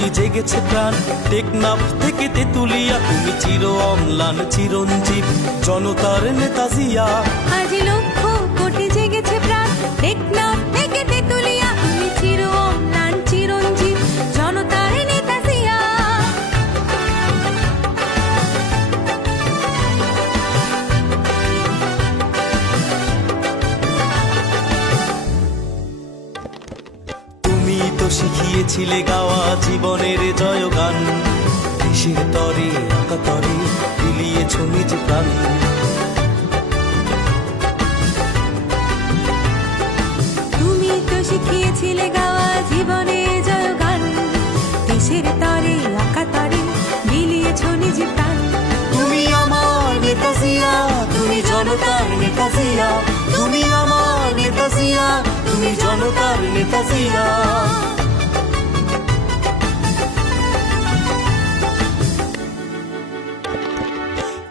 কোটি জেগেছে প্রাণ। টেকনাফ থেকে তেতুলিয়া তুমি চির অম্লান চিরঞ্জীব, জনতার নেতা জিয়া। আজ লক্ষ কোটি জেগেছে প্রাণ। টেকনাফ থেকে তেতুলিয়া তুমি চির অম্লান চিরঞ্জীব, জনতার নেতা জিয়া। তুমি তো শিখিয়েছিলে গাওয়া জীবনের জয়গান, দেশের তরে আকাতরে বিলিয়েছ নিজ প্রাণ। তুমি তো শিখিয়েছিলে গাওয়া জীবনের জয়গান, দেশের তরে আকাতরে বিলিয়েছ নিজ প্রাণ। তুমি আমার নেতা জিয়া, তুমি জনতার নেতা জিয়া। তুমি আমার নেতা জিয়া, তুমি জনতার নেতা জিয়া।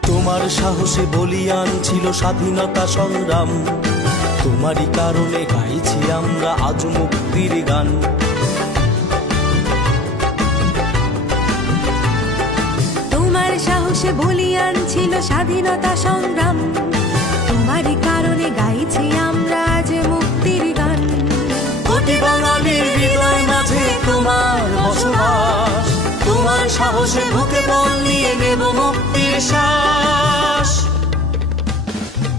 তোমার সাহসে বলিয়ান ছিল স্বাধীনতা সংগ্রাম, তোমারই কারণে গাইছি আমরা আজ মুক্তির গান। তোমার সাহসে বলিয়ান ছিল স্বাধীনতা সংগ্রাম, তোমারই কারণে গাইছি আমরা আজ মুক্তির গান। কোটি বাঙালির হৃদয় মাঝে তোমার বসবাস, তোমার সাহসে বুকে বল নিয়ে নেব মুক্তির শ্বাস।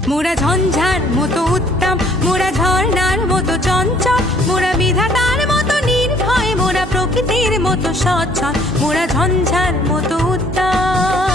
মোরা ঝঞ্ঝার মতো উত্তম, মোরা ঝর্ণার মতো চঞ্চল, মোরা বিধাতার মতো নির্ভয়, মোরা প্রকৃতির মতো সচ্ছল, মোরা ঝঞ্ঝার মতো উত্তম।